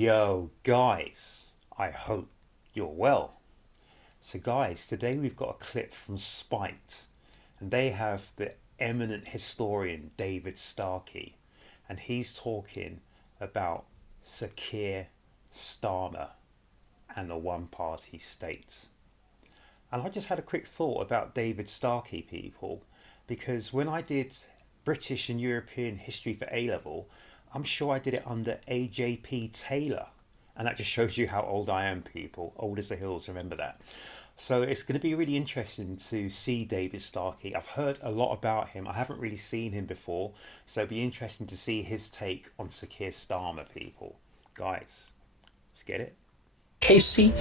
Yo, guys, I hope you're well. So, guys, today we've got a clip from Spiked, and they have the eminent historian David Starkey, and he's talking about Sir KEIR Starmer and the one-party state. And I just had a quick thought about David Starkey, people, because when I did British and European history for A-level, I'm sure I did it under AJP Taylor. And that just shows you how old I am, people. Old as the hills, remember that. So it's going to be really interesting to see David Starkey. I've heard a lot about him. I haven't really seen him before. So it'll be interesting to see his take on Sir KEIR Starmer, people. Guys, let's get it. Casey,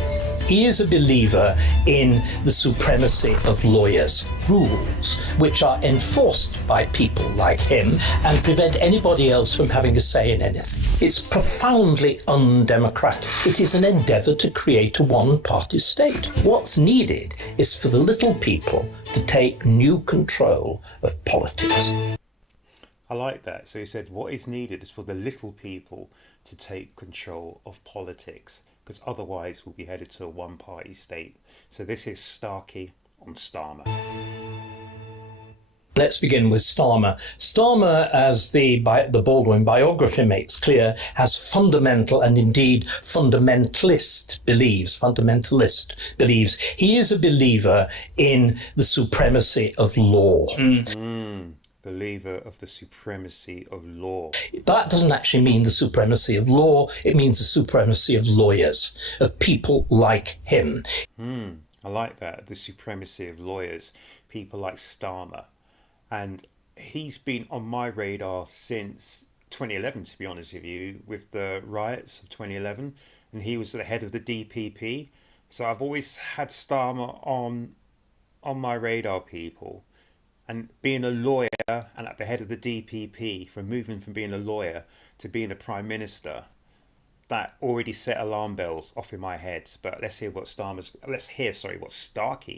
he is a believer in the supremacy of lawyers, rules which are enforced by people like him and prevent anybody else from having a say in anything. It's profoundly undemocratic. It is an endeavour to create a one-party state. What's needed is for the little people to take new control of politics. I like that. So he said what is needed is for the little people to take control of politics, because otherwise we'll be headed to a one-party state. So this is Starkey on Starmer. Let's begin with Starmer. Starmer, as the Baldwin biography makes clear, has fundamental and indeed fundamentalist beliefs. He is a believer in the supremacy of law. Believer of the supremacy of law. That doesn't actually mean the supremacy of law. It means the supremacy of lawyers, of people like him. I like that. The supremacy of lawyers, people like Starmer. And he's been on my radar since 2011, to be honest with you, with the riots of 2011. And he was the head of the DPP. So I've always had Starmer on my radar, people. And being a lawyer and at the head of the DPP, from moving from being a lawyer to being a prime minister, that already set alarm bells off in my head. But let's hear what Starkey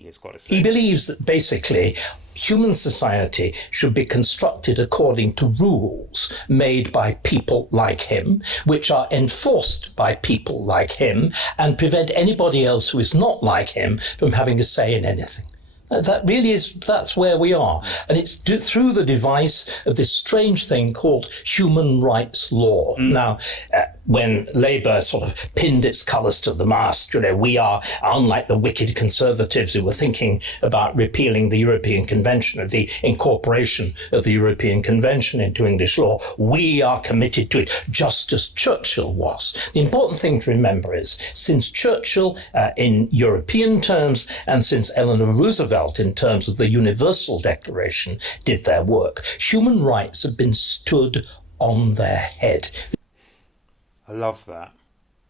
has got to say. He believes that basically human society should be constructed according to rules made by people like him, which are enforced by people like him, and prevent anybody else who is not like him from having a say in anything. That's where we are. And it's through the device of this strange thing called human rights law. Now, when Labour sort of pinned its colours to the mast, we are, unlike the wicked Conservatives who were thinking about repealing the European Convention, of the incorporation of the European Convention into English law, we are committed to it, just as Churchill was. The important thing to remember is, since Churchill, in European terms, and since Eleanor Roosevelt, in terms of the Universal Declaration, did their work, human rights have been stood on their head. I love that.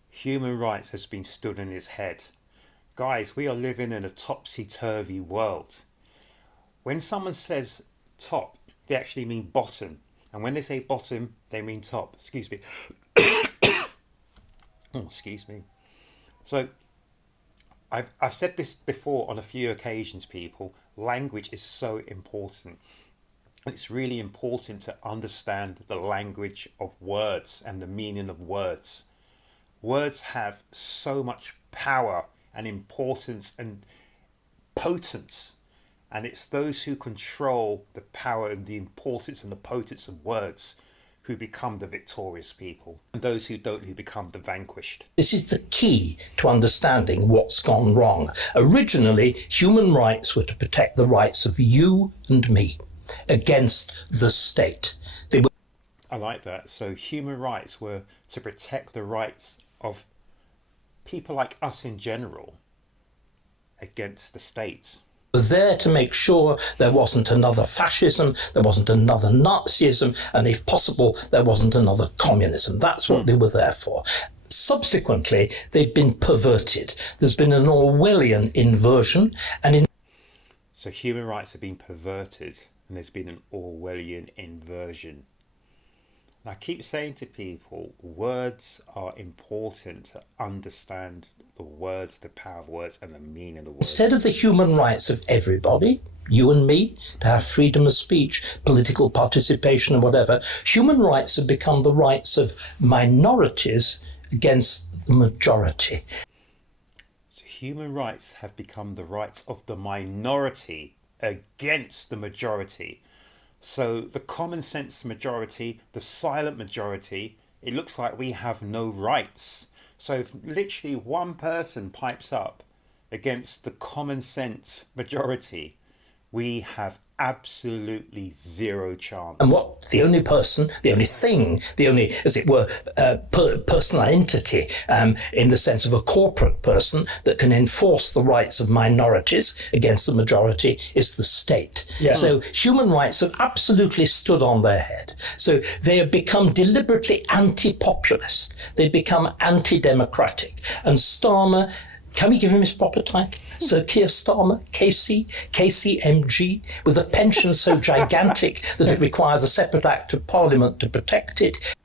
Human rights has been stood on his head. Guys, we are living in a topsy-turvy world. When someone says top, they actually mean bottom. And when they say bottom, they mean top. Excuse me. Excuse me. So, I've said this before on a few occasions, people. Language is so important. It's really important to understand the language of words and the meaning of words. Words have so much power and importance and potence. And it's those who control the power and the importance and the potence of words who become the victorious people, and those who don't, who become the vanquished. This is the key to understanding what's gone wrong. Originally, human rights were to protect the rights of you and me against the state. I like that. So human rights were to protect the rights of people like us in general against the state. Were there to make sure there wasn't another fascism, there wasn't another Nazism, and if possible, there wasn't another communism. That's what they were there for. Subsequently, they've been perverted. There's been an Orwellian inversion, So human rights have been perverted, and there's been an Orwellian inversion. And I keep saying to people, words are important to understand the words, the power of words, and the meaning of the words. Instead of the human rights of everybody, you and me, to have freedom of speech, political participation, or whatever, human rights have become the rights of minorities against the majority. So human rights have become the rights of the minority against the majority. So the common sense majority, the silent majority, it looks like we have no rights. So if literally one person pipes up against the common sense majority, we have absolutely zero chance. And what the only person, the only thing, the only, as it were, personal entity, in the sense of a corporate person that can enforce the rights of minorities against the majority is the state. Yeah. So human rights have absolutely stood on their head. So they have become deliberately anti-populist. They become anti-democratic. And Starmer, can we give him his proper title? Sir Keir Starmer, KCMG, with a pension so gigantic that it requires a separate act of parliament to protect it.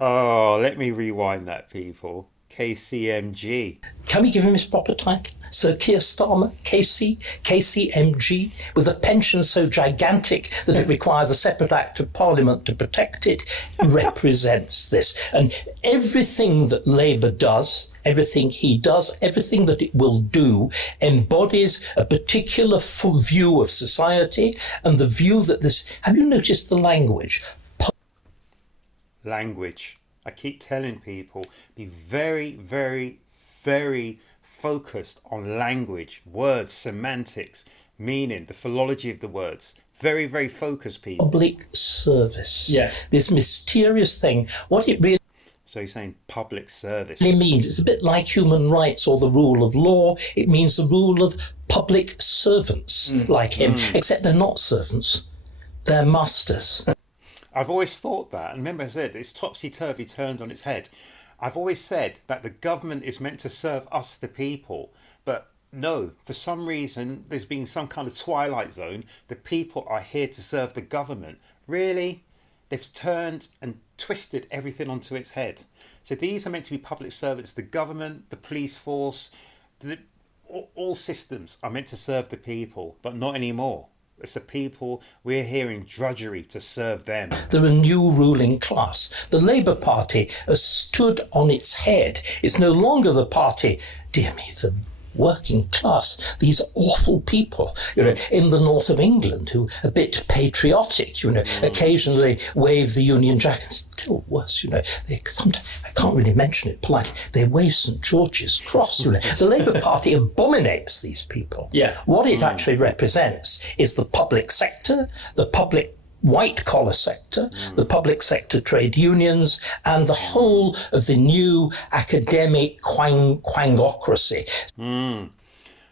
Oh, let me rewind that, people. KCMG. Can we give him his proper title? Sir Keir Starmer, KCMG, with a pension so gigantic that it requires a separate act of parliament to protect it, represents this. And everything that Labour does, everything he does, everything that it will do, embodies a particular view of society, and the view that this... Have you noticed the language? Language. I keep telling people, be very, very, very focused on language, words, semantics, meaning, the philology of the words. Very, very focused, people. Public service. Yeah. This mysterious thing, what it really... So you're saying public service. It means it's a bit like human rights or the rule of law. It means the rule of public servants like him, except they're not servants. They're masters. I've always thought that, and remember I said, it's topsy-turvy turned on its head. I've always said that the government is meant to serve us, the people, but no, for some reason, there's been some kind of twilight zone. The people are here to serve the government. Really? They've turned and twisted everything onto its head. So these are meant to be public servants. The government, the police force, all systems are meant to serve the people, but not anymore. It's the people, we're here in drudgery to serve them. They're a new ruling class. The Labour Party has stood on its head. It's no longer the party, dear me, the working class, these awful people, in the north of England who are a bit patriotic, occasionally wave the Union Jack, and still worse, they sometimes, I can't really mention it politely, they wave St George's Cross, The Labour Party abominates these people. Yeah. What it actually represents is the public sector, the public white-collar sector, the public sector trade unions, and the whole of the new academic quangocracy. And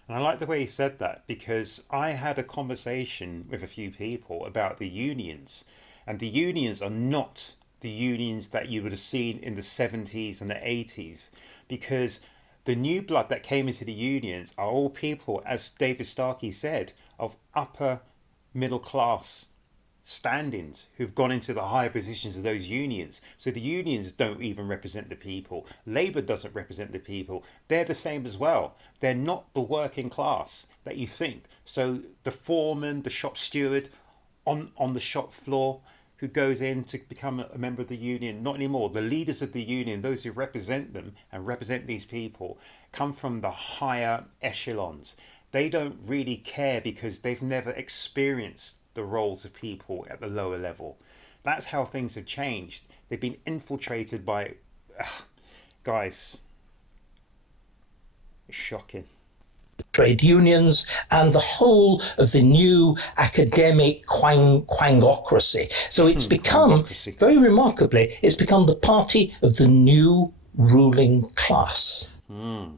I like the way he said that, because I had a conversation with a few people about the unions, and the unions are not the unions that you would have seen in the 70s and the 80s, because the new blood that came into the unions are all people, as David Starkey said, of upper middle class stand-ins who've gone into the higher positions of those unions. So the unions don't even represent the people. Labour doesn't represent the people. They're the same as well. They're not the working class that you think. So the foreman, the shop steward on the shop floor who goes in to become a member of the union, not anymore. The leaders of the union, those who represent them and represent these people, come from the higher echelons. They don't really care because they've never experienced the roles of people at the lower level. That's how things have changed. They've been infiltrated by guys. It's shocking. Trade unions and the whole of the new academic quangocracy. So it's become, very remarkably, it's become the party of the new ruling class. So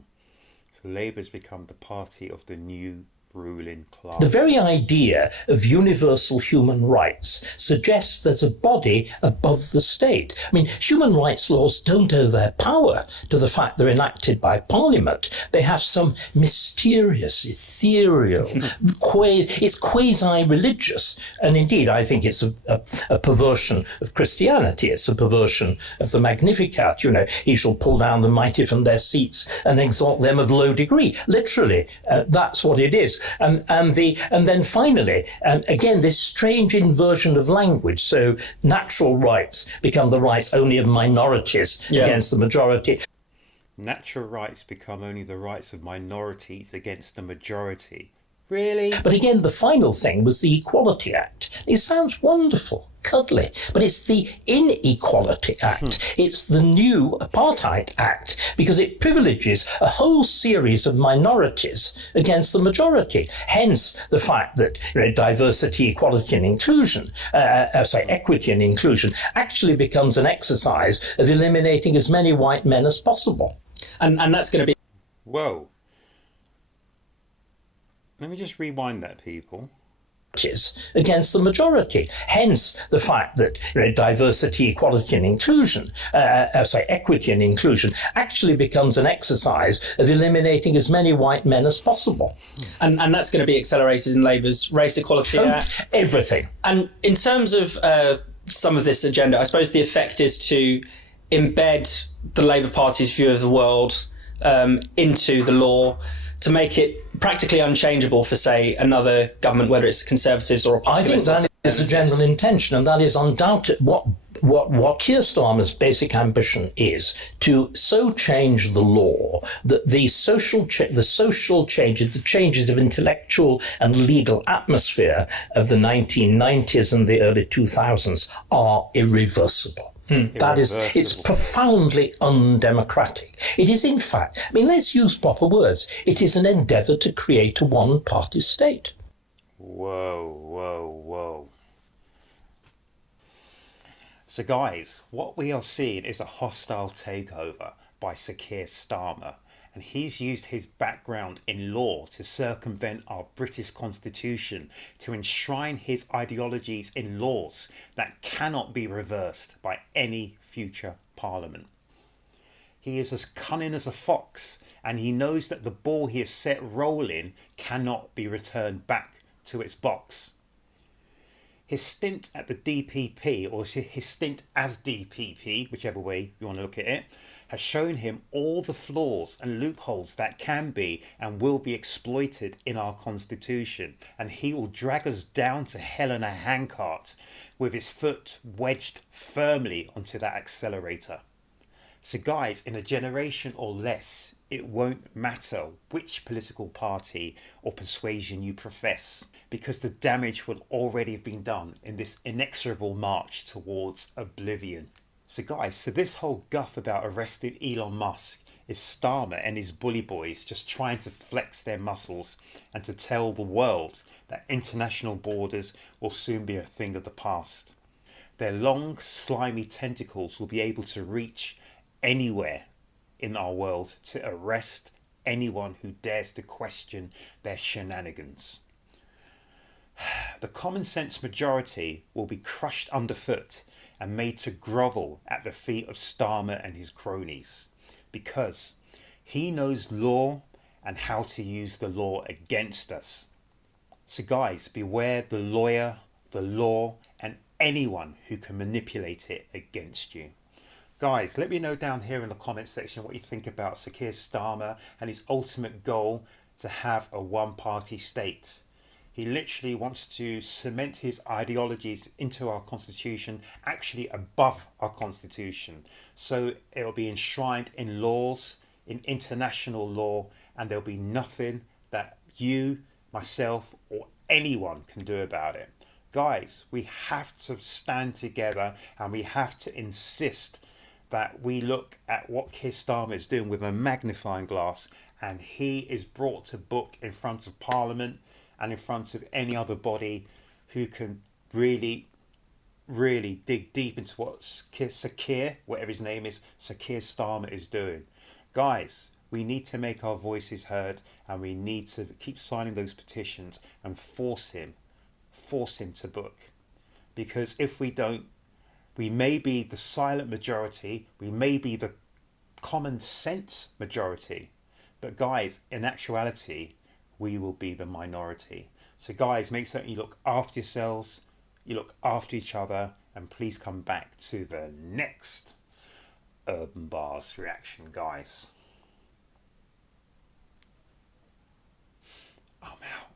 Labour's become the party of the new ruling class. The very idea of universal human rights suggests there's a body above the state. I mean, human rights laws don't owe their power to the fact they're enacted by Parliament. They have some mysterious, ethereal, it's quasi-religious. And indeed, I think it's a perversion of Christianity. It's a perversion of the Magnificat. He shall pull down the mighty from their seats and exalt them of low degree. Literally, that's what it is. And then finally, again, this strange inversion of language. So natural rights become the rights only of minorities against the majority. Natural rights become only the rights of minorities against the majority. Really? But again, the final thing was the Equality Act. It sounds wonderful, cuddly, but it's the Inequality Act. It's the new Apartheid Act because it privileges a whole series of minorities against the majority. Hence the fact that diversity, equality and inclusion, equity and inclusion actually becomes an exercise of eliminating as many white men as possible. And that's going to be... Whoa. Let me just rewind that, people. Against the majority. Hence the fact that diversity, equality and inclusion, equity and inclusion actually becomes an exercise of eliminating as many white men as possible. And that's going to be accelerated in Labour's Race Equality Act. Everything. And in terms of some of this agenda, I suppose the effect is to embed the Labour Party's view of the world into the law, to make it practically unchangeable for, say, another government, whether it's Conservatives or a populist. I think that is the general intention, and that is undoubted what KEIR Starmer's basic ambition is, to so change the law that the social changes, the changes of intellectual and legal atmosphere of the 1990s and the early 2000s are irreversible. That is, it's profoundly undemocratic. It is, in fact, let's use proper words. It is an endeavour to create a one-party state. Whoa. So guys, what we are seeing is a hostile takeover by KEIR Starmer, and he's used his background in law to circumvent our British Constitution, to enshrine his ideologies in laws that cannot be reversed by any future parliament. He is as cunning as a fox, and he knows that the ball he has set rolling cannot be returned back to its box. His stint at the DPP, or his stint as DPP, whichever way you want to look at it, has shown him all the flaws and loopholes that can be and will be exploited in our constitution, and he will drag us down to hell in a handcart with his foot wedged firmly onto that accelerator. So guys, in a generation or less, it won't matter which political party or persuasion you profess, because the damage will already have been done in this inexorable march towards oblivion. So guys, this whole guff about arresting Elon Musk is Starmer and his bully boys just trying to flex their muscles and to tell the world that international borders will soon be a thing of the past. Their long, slimy tentacles will be able to reach anywhere in our world to arrest anyone who dares to question their shenanigans. The common sense majority will be crushed underfoot and made to grovel at the feet of Starmer and his cronies, because he knows law and how to use the law against us. So guys, beware the lawyer, the law, and anyone who can manipulate it against you. Guys, let me know down here in the comment section what you think about KEIR Starmer and his ultimate goal to have a one-party state. He literally wants to cement his ideologies into our constitution, actually above our constitution. So it will be enshrined in laws, in international law, and there'll be nothing that you, myself, or anyone can do about it. Guys, we have to stand together and we have to insist that we look at what KEIR Starmer is doing with a magnifying glass, and he is brought to book in front of Parliament and in front of any other body who can really dig deep into what KEIR, whatever his name is, KEIR Starmer is doing. Guys, we need to make our voices heard, and we need to keep signing those petitions and force him to book. Because if we don't, we may be the silent majority, we may be the common sense majority, but guys, in actuality, we will be the minority. So guys, make certain you look after yourselves, you look after each other, and please come back to the next Urb'n Bars reaction, guys. I'm out.